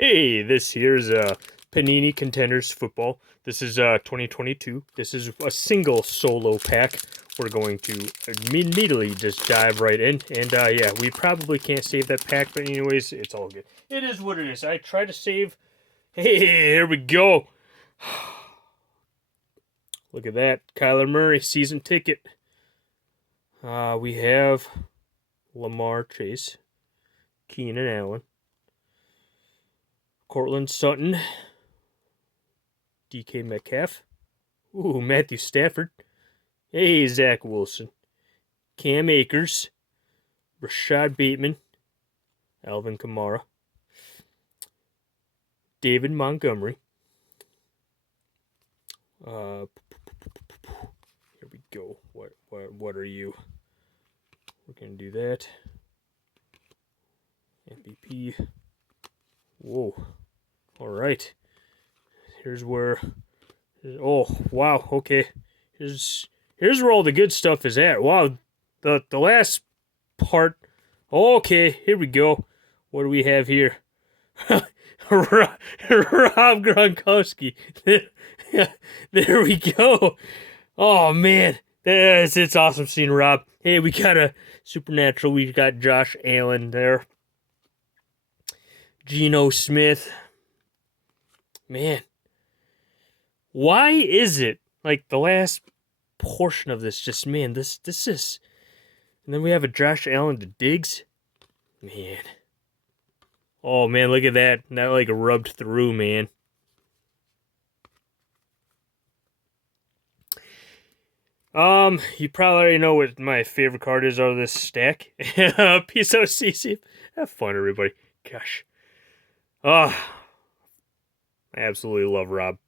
Hey, this here's Panini Contenders football. This is 2022. This is a single solo pack. We're going to immediately just dive right in. And yeah, we probably can't save that pack, but anyways, it's all good. It is what it is. I try to save. Hey, here we go. Look at that. Kyler Murray, season ticket. We have Lamar Chase, Keenan Allen, Cortland Sutton, DK Metcalf. Ooh, Matthew Stafford. Hey, Zach Wilson. Cam Akers. Rashad Bateman. Alvin Kamara. David Montgomery. Here we go. What are you? We're gonna do that. MVP. Whoa. All right. Here's where. Oh wow. Okay. Here's where all the good stuff is at. Wow. The last part. Okay. Here we go. What do we have here? Rob Gronkowski. There we go. Oh man, it's awesome seeing Rob. Hey, we got a supernatural. We got Josh Allen there. Geno Smith. Man, why is it like the last portion of this? Just man, this is. And then we have a Josh Allen to Diggs. Man. Oh man, look at that. That like rubbed through, man. You probably already know what my favorite card is out of this stack. Peace out, CC. Have fun, everybody. Gosh. I absolutely love Rob.